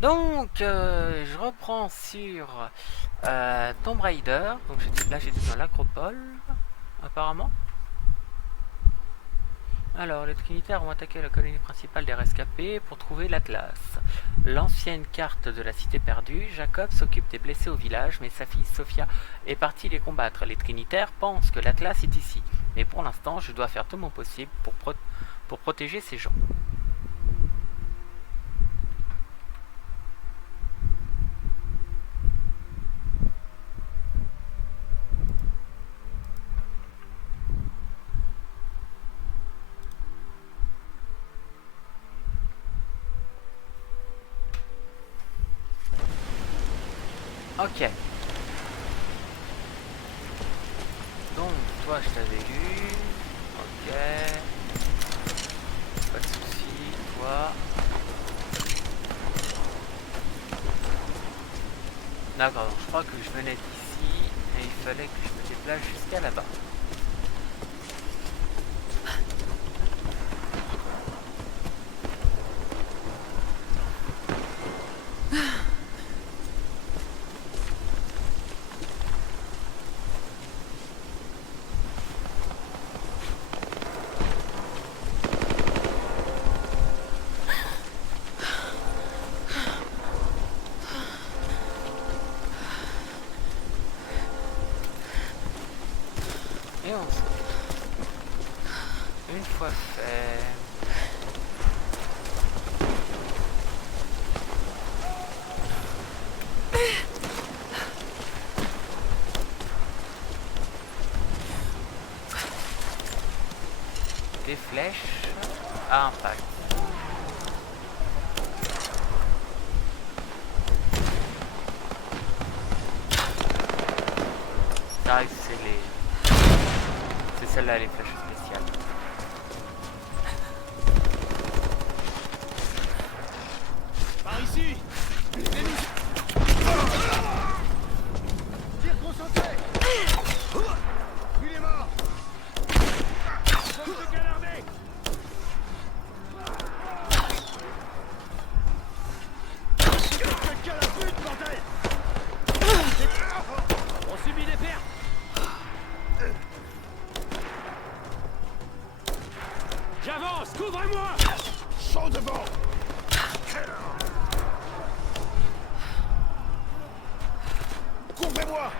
Donc, je reprends sur Tomb Raider. Donc, là, j'étais dans l'acropole, apparemment. Alors, les Trinitaires ont attaqué la colonie principale des rescapés pour trouver l'Atlas. L'ancienne carte de la cité perdue, Jacob s'occupe des blessés au village, mais sa fille Sophia est partie les combattre. Les Trinitaires pensent que l'Atlas est ici. Mais pour l'instant, je dois faire tout mon possible pour protéger ces gens. Ok. Donc, toi, je t'avais lu. Ok. Pas de soucis. Toi. D'accord, je crois que je venais d'ici et il fallait que je me déplace jusqu'à là-bas. Et on se... Une fois fait... Des flèches à impact. Ça, c'est les... C'est celle-là, les flèches spéciales. Par ici. Tire concentré. Il est mort. Faut se galarder. Quelqu'un la bute, bordel. On subit des pertes. J'avance, couvre-moi. Chaud devant. Couvrez-moi.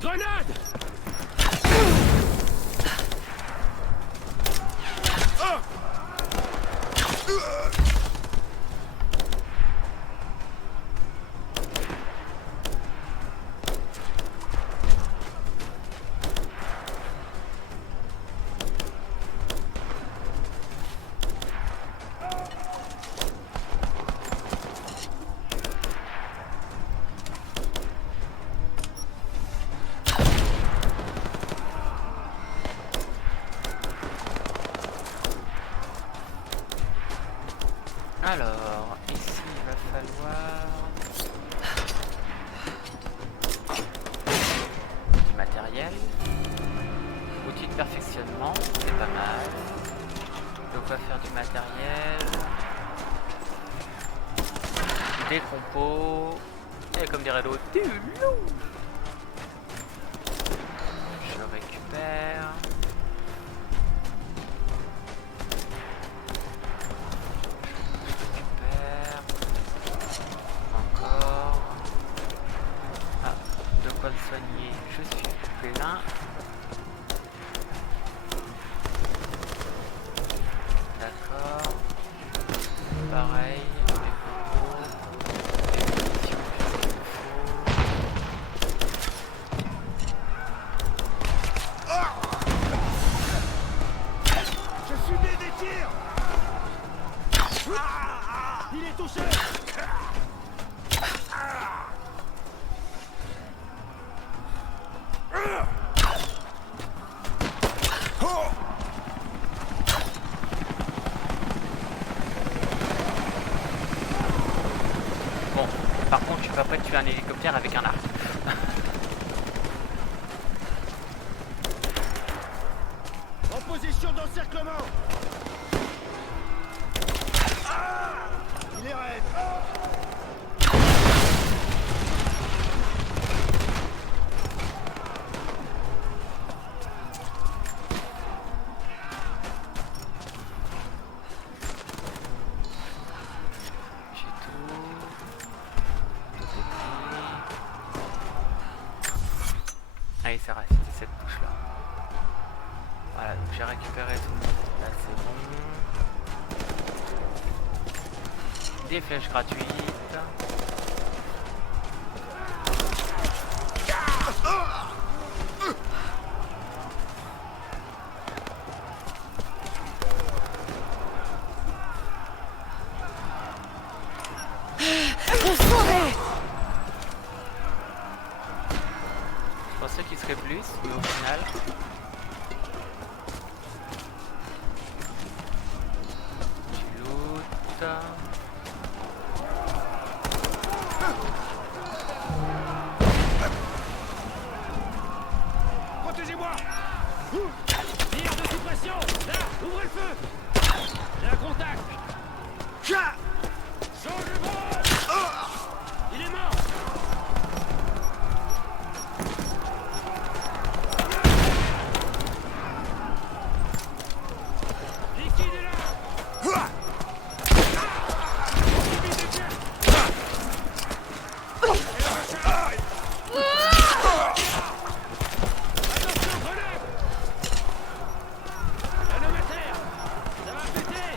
Grenade. Alors, ici, il va falloir... du matériel. Outil de perfectionnement, c'est pas mal. Donc on va faire du matériel. Des compos. Et comme dirait l'autre, du loup. Je le récupère. Encore. Ah, de quoi me soigner, je suis plein. D'accord. Pareil, les compos, les munitions, qu'est-ce qu'il me faut. Je subis des tirs. Il est touché. Bon, par contre, je peux pas tuer un hélicoptère avec un arc. En position. Attention d'encerclement. Il est raide. J'ai tout. Tout est pris. Allez, ça reste cette touche là. Voilà, donc j'ai récupéré tout. Là c'est bon. Des flèches gratuites. Je pensais qu'il serait plus, mais au final. Tu loot. Protégez-moi. Tir de suppression. Là, ouvrez le feu. J'ai un contact. Changement. Il est mort. Liquide est là. Attention, grenade. Un homme à terre. Ça va péter.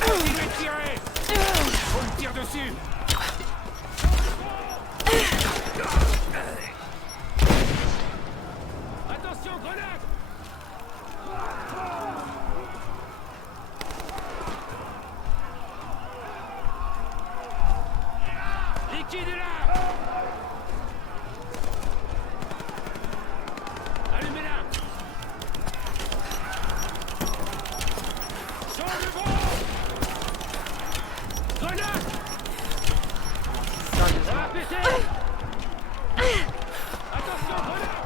Continuez de tirer. On me tire dessus. Attention, grenade. Liquide est là. Allumez-la. Changement. Grenade. Ça va péter. Attention, grenade.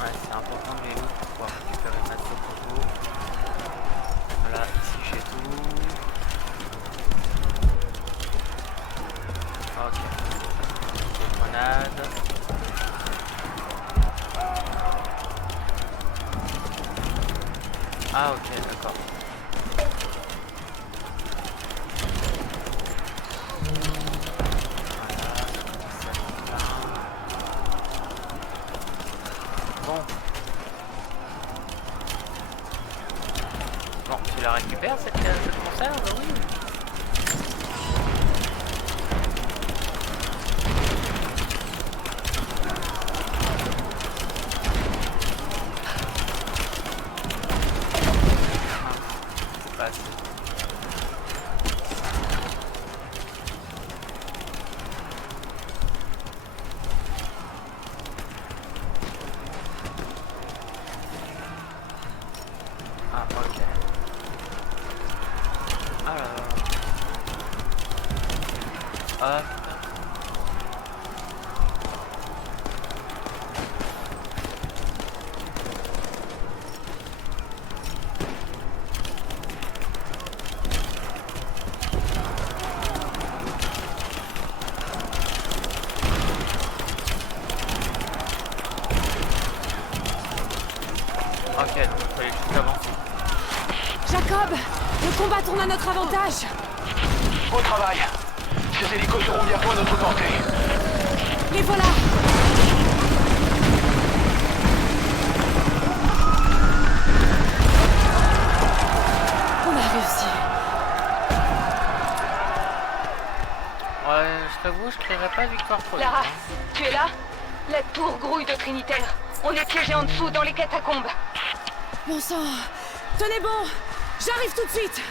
Ouais, c'est important de les loot pour pouvoir récupérer ma secours. Voilà, ici j'ai tout. Ok. Des grenades. Ah ok, d'accord. Bon. Bon, tu la récupères cette conserve, oui. C'est pas assez. Ah, ok. Alors. Hop. Ok, donc il fallait juste avancer. Jacob, le combat tourne à notre avantage. Bon travail. Ces hélicos seront bientôt à notre portée. Les voilà. On a réussi. Ouais, je t'avoue, je crierais pas victoire pour lui. Lara, tu es là? L'aide retour, grouille de Trinitaires. On est piégé en dessous, dans les catacombes. Bon sang. Tenez bon. J'arrive tout de suite.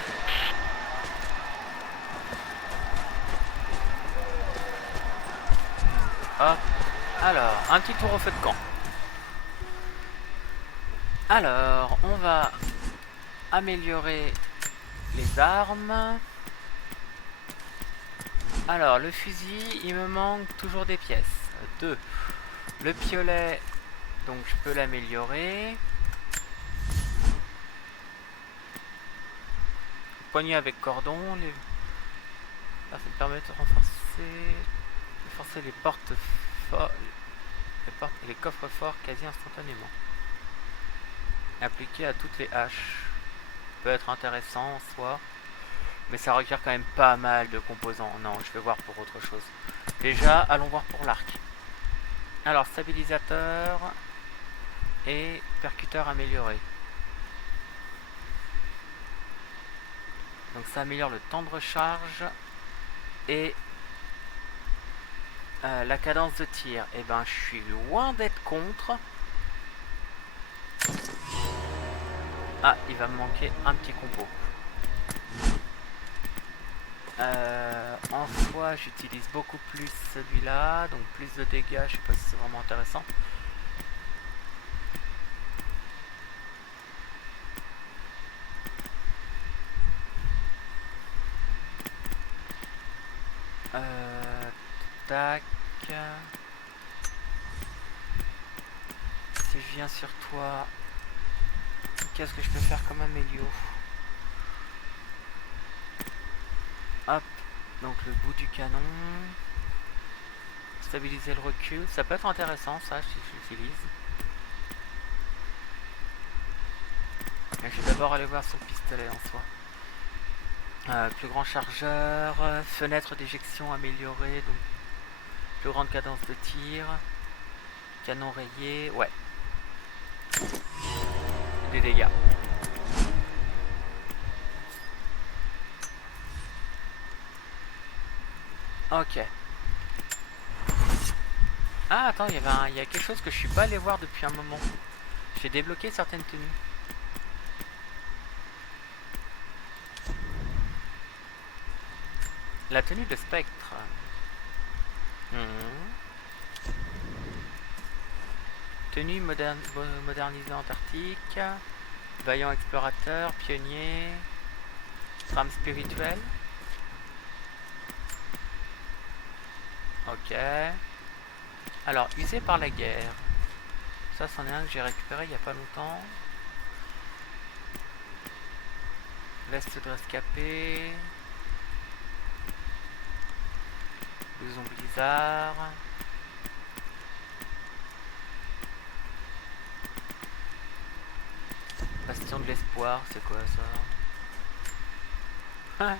Hop. Alors, un petit tour au feu de camp. Alors, on va améliorer les armes. Alors, le fusil, il me manque toujours des pièces. 2. Le piolet, donc je peux l'améliorer. Poignée avec cordon. Ça me permet de renforcer les portes forts. Les coffres forts quasi instantanément. Appliqué à toutes les haches. Peut être intéressant en soi. Mais ça requiert quand même pas mal de composants. Non, je vais voir pour autre chose. Déjà, allons voir pour l'arc. Alors, stabilisateur et percuteur amélioré. Donc ça améliore le temps de recharge et la cadence de tir. Et ben, je suis loin d'être contre. Ah, il va me manquer un petit combo. En soi, j'utilise beaucoup plus celui-là, donc plus de dégâts. Je sais pas si c'est vraiment intéressant. Tac. Si je viens sur toi, qu'est-ce que je peux faire comme amélio? Hop, donc le bout du canon. Stabiliser le recul, ça peut être intéressant ça si je l'utilise. Mais je vais d'abord aller voir son pistolet en soi. Plus grand chargeur, fenêtre d'éjection améliorée, donc plus grande cadence de tir, canon rayé, ouais. Des dégâts. Ok. Ah attends, il y a quelque chose que je suis pas allé voir depuis un moment. J'ai débloqué certaines tenues. La tenue de spectre. Tenue modernisée antarctique. Vaillant explorateur, pionnier. Trame spirituelle. Ok. Alors, usé par la guerre. Ça, c'en est un que j'ai récupéré il n'y a pas longtemps. Veste de rescapé. Blouson blizzard. Bastion de l'espoir, c'est quoi ça?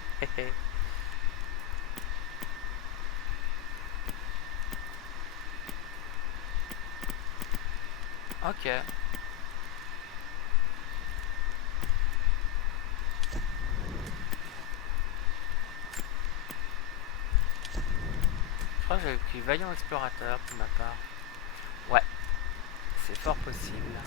Ok. Je crois que j'avais pris Vaillant Explorateur pour ma part. Ouais, c'est fort possible.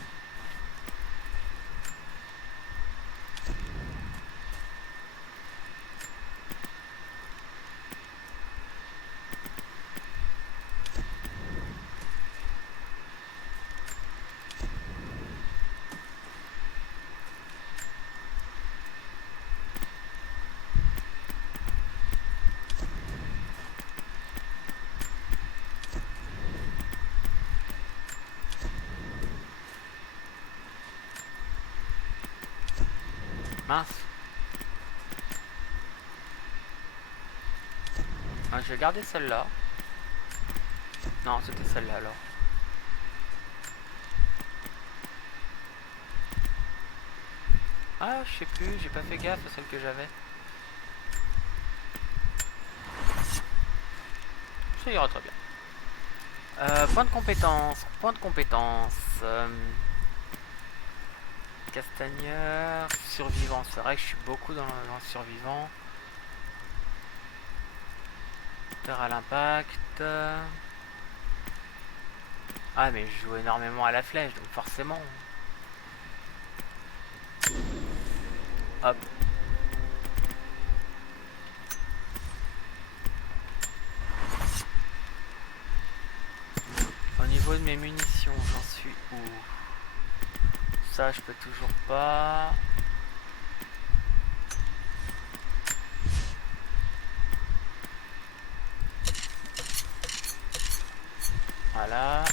Mince. Ah, je vais garder celle-là. Non, c'était celle-là alors. Ah, je sais plus, j'ai pas fait gaffe à celle que j'avais. Ça ira très bien. Point de compétence. Point de compétence. Castagneur. Survivant. C'est vrai que je suis beaucoup dans le survivant. Terre à l'impact. Ah mais je joue énormément à la flèche, donc forcément. Hop. Au niveau de mes munitions, j'en suis où? Ça, je peux toujours pas. Voilà.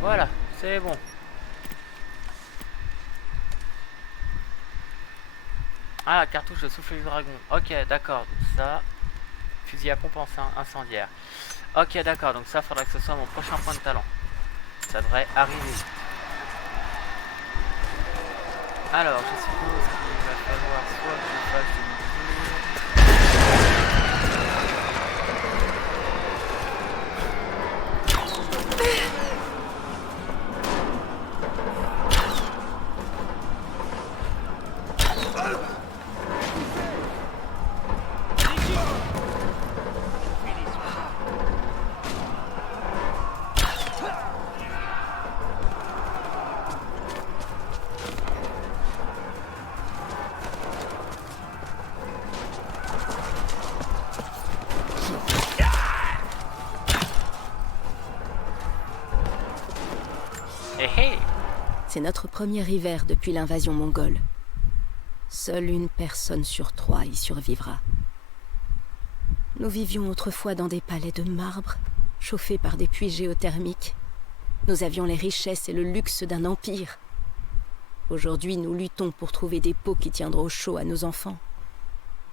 Voilà, c'est bon. Ah, cartouche de souffle du dragon. Ok, d'accord. Donc ça, fusil à pompe incendiaire. Ok, d'accord. Donc ça, faudra que ce soit mon prochain point de talent. Ça devrait arriver. Alors, je suppose qu'il va falloir soit que je fasse demi-tour. C'est notre premier hiver depuis l'invasion mongole. Seule une personne sur 3 y survivra. Nous vivions autrefois dans des palais de marbre, chauffés par des puits géothermiques. Nous avions les richesses et le luxe d'un empire. Aujourd'hui, nous luttons pour trouver des pots qui tiendront au chaud à nos enfants,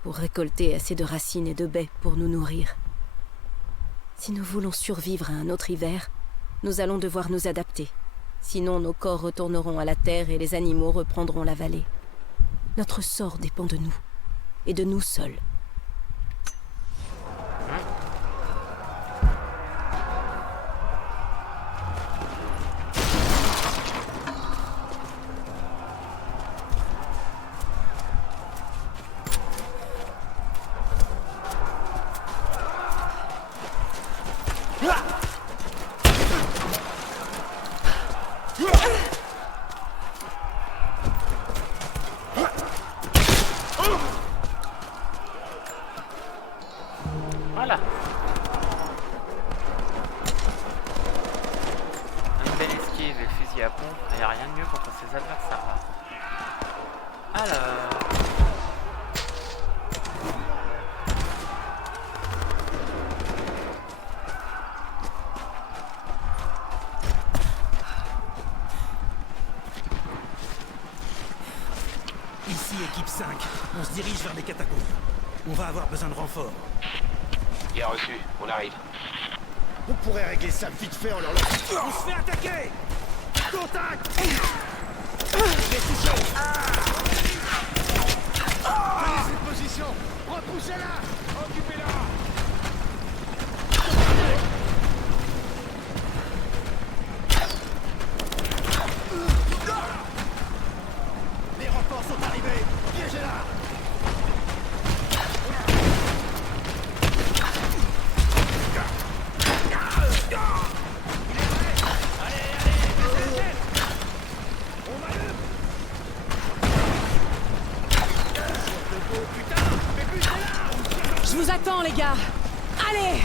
pour récolter assez de racines et de baies pour nous nourrir. Si nous voulons survivre à un autre hiver, nous allons devoir nous adapter. Sinon, nos corps retourneront à la terre et les animaux reprendront la vallée. Notre sort dépend de nous, et de nous seuls. Voilà. Une belle esquive et le fusil à pompe, il n'y a rien de mieux contre ses adversaires. Alors... Ici, équipe 5. On se dirige vers les catacombes. On va avoir besoin de renfort. Bien reçu, on arrive. On pourrait régler ça vite fait en leur lançant. On se fait attaquer! Contact! Tenez cette position. Repoussez-la. Occupez-la! Les renforts sont arrivés. Piégez-la. Je vous attends, les gars. Allez!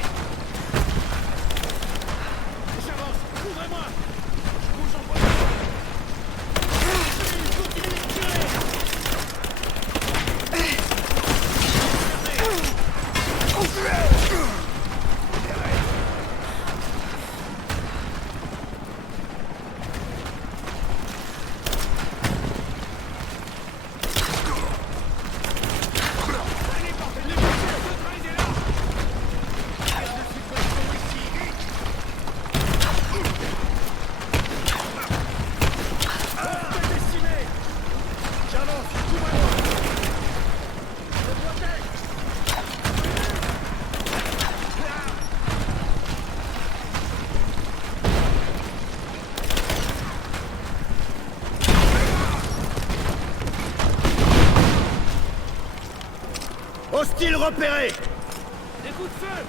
J'avance! Ouvrez-moi! Je bouge en voie. Continuez de tirer! Hostile repéré. Des coups de feu!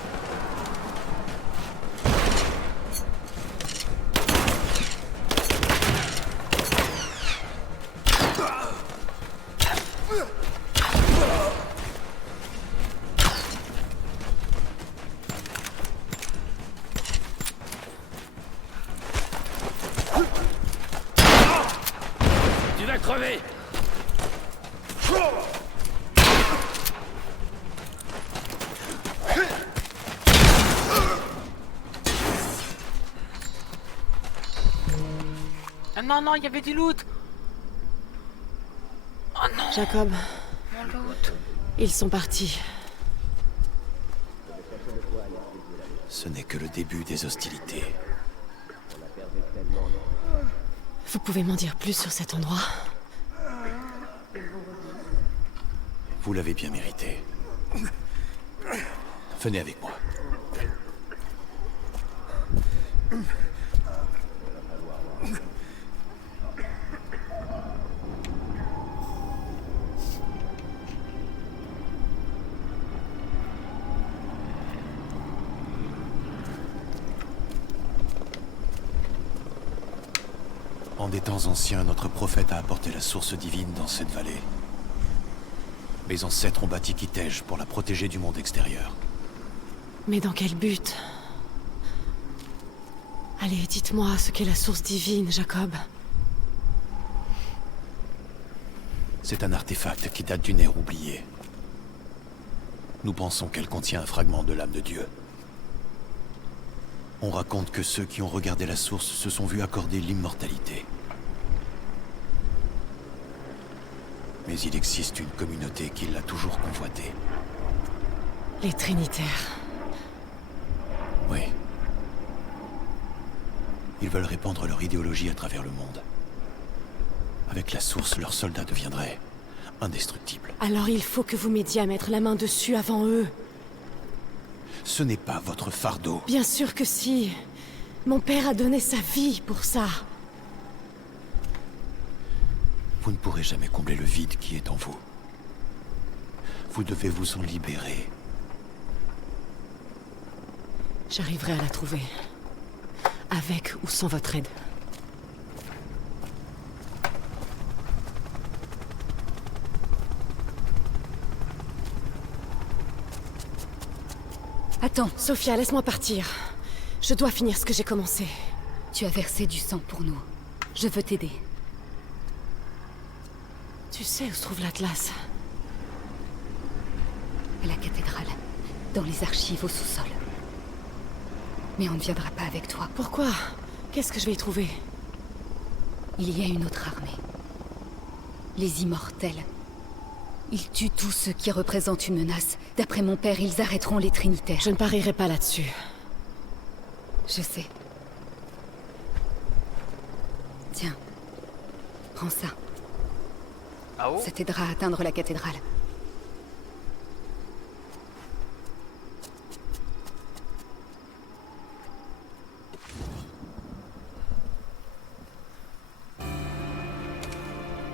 crever. Ah non, non, il y avait du loot. Oh non, Jacob, mon loot. ils sont partis. Ce n'est que le début des hostilités. Vous pouvez m'en dire plus sur cet endroit? Vous l'avez bien mérité. Venez avec moi. En des temps anciens, notre prophète a apporté la source divine dans cette vallée. Mes ancêtres ont bâti Kitej pour la protéger du monde extérieur. Mais dans quel but? Allez, dites-moi ce qu'est la source divine, Jacob. C'est un artefact qui date d'une ère oubliée. Nous pensons qu'elle contient un fragment de l'âme de Dieu. On raconte que ceux qui ont regardé la source se sont vus accorder l'immortalité. Mais il existe une communauté qui l'a toujours convoitée. Les Trinitaires. Oui. Ils veulent répandre leur idéologie à travers le monde. Avec la source, leurs soldats deviendraient indestructibles. Alors il faut que vous m'aidiez à mettre la main dessus avant eux. Ce n'est pas votre fardeau. Bien sûr que si. Mon père a donné sa vie pour ça. Vous ne pourrez jamais combler le vide qui est en vous. Vous devez vous en libérer. J'arriverai à la trouver. Avec ou sans votre aide. Attends, Sophia, laisse-moi partir. Je dois finir ce que j'ai commencé. tu as versé du sang pour nous. Je veux t'aider. Tu sais où se trouve l'Atlas? À la cathédrale, dans les archives au sous-sol. Mais on ne viendra pas avec toi. Pourquoi? Qu'est-ce que je vais y trouver? Il y a une autre armée. Les Immortels. Ils tuent tous ceux qui représentent une menace. D'après mon père, ils arrêteront les Trinitaires. Je ne parierai pas là-dessus. Je sais. Tiens. Prends ça. Ah oh. Ça t'aidera à atteindre la cathédrale.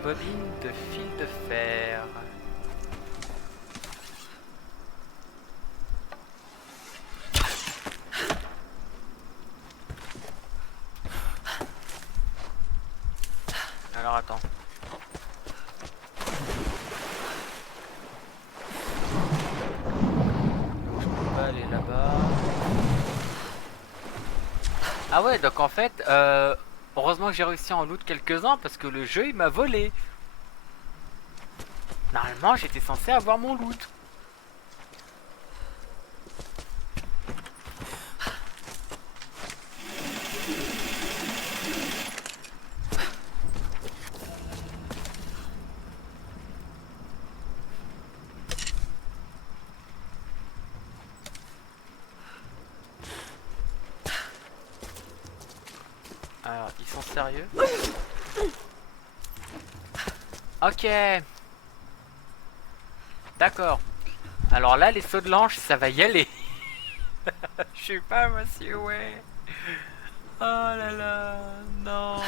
Bobine de fil de fer. Alors attends. Donc, je peux pas aller là-bas. Ah ouais, donc en fait, heureusement que j'ai réussi à en loot quelques-uns parce que le jeu il m'a volé. Normalement j'étais censé avoir mon loot. Alors, ils sont sérieux? Ok. D'accord. Alors là, les sauts de l'ange, ça va y aller. Je sais pas, monsieur, ouais. Oh là là, non.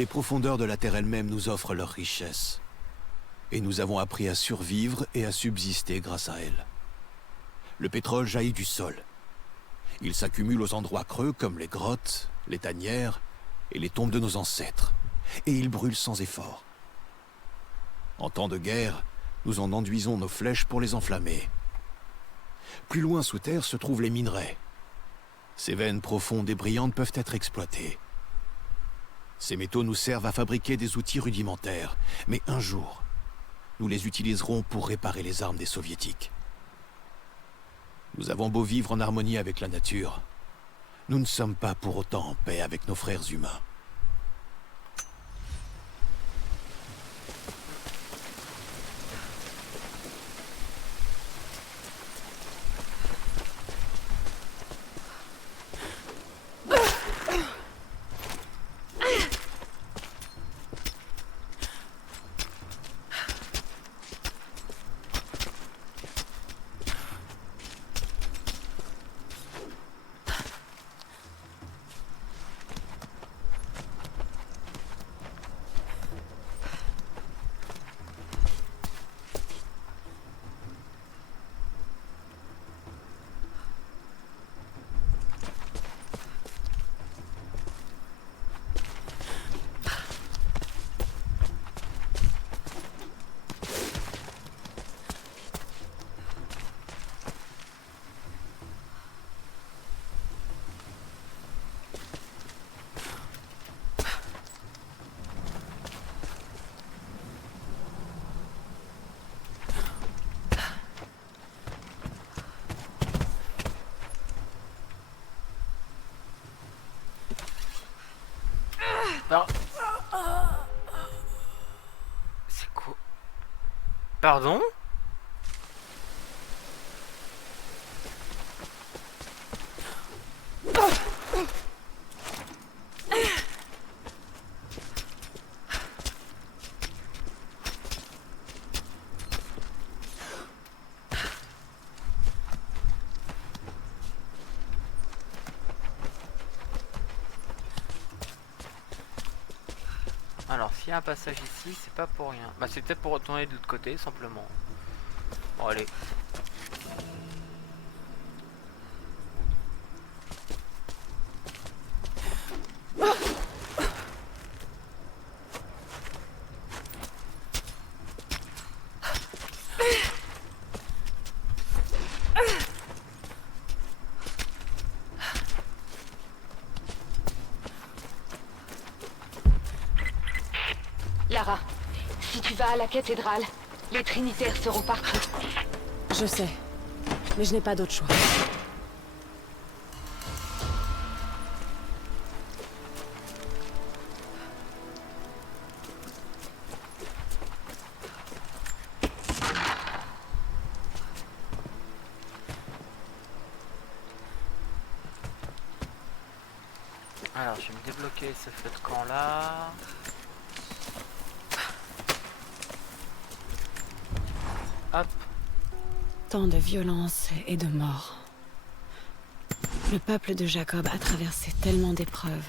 Les profondeurs de la Terre elle-même nous offrent leur richesse. Et nous avons appris à survivre et à subsister grâce à elles. Le pétrole jaillit du sol. Il s'accumule aux endroits creux comme les grottes, les tanières et les tombes de nos ancêtres. Et il brûle sans effort. En temps de guerre, nous en enduisons nos flèches pour les enflammer. Plus loin sous terre se trouvent les minerais. Ces veines profondes et brillantes peuvent être exploitées. Ces métaux nous servent à fabriquer des outils rudimentaires, mais un jour, nous les utiliserons pour réparer les armes des soviétiques. Nous avons beau vivre en harmonie avec la nature, nous ne sommes pas pour autant en paix avec nos frères humains. C'est quoi? Pardon? Alors, s'il y a un passage ici, c'est pas pour rien. Bah, c'est peut-être pour retourner de l'autre côté, simplement. Bon, allez. Lara, si tu vas à la cathédrale, les trinitaires seront partout. Je sais, mais je n'ai pas d'autre choix. Alors, je vais me débloquer ce feu de camp là. Hop. Tant de violence et de mort. Le peuple de Jacob a traversé tellement d'épreuves,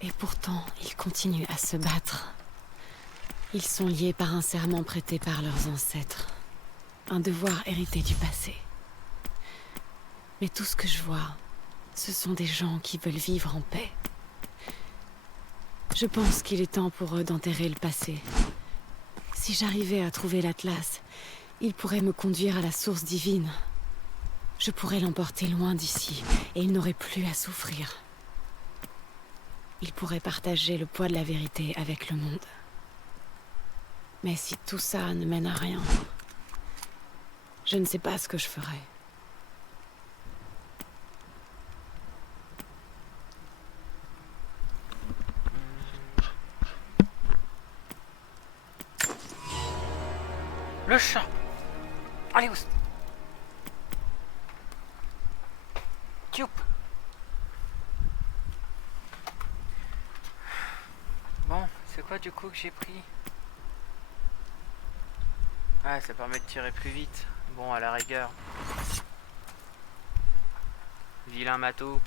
et pourtant ils continuent à se battre. Ils sont liés par un serment prêté par leurs ancêtres, un devoir hérité du passé. Mais tout ce que je vois, ce sont des gens qui veulent vivre en paix. Je pense qu'il est temps pour eux d'enterrer le passé. Si j'arrivais à trouver l'Atlas, il pourrait me conduire à la source divine. Je pourrais l'emporter loin d'ici, et il n'aurait plus à souffrir. Il pourrait partager le poids de la vérité avec le monde. Mais si tout ça ne mène à rien, je ne sais pas ce que je ferais. Le chat. Allez, où? Tchoup. Bon, c'est quoi du coup que j'ai pris? Ah, ça permet de tirer plus vite. Bon, à la rigueur. Vilain matou.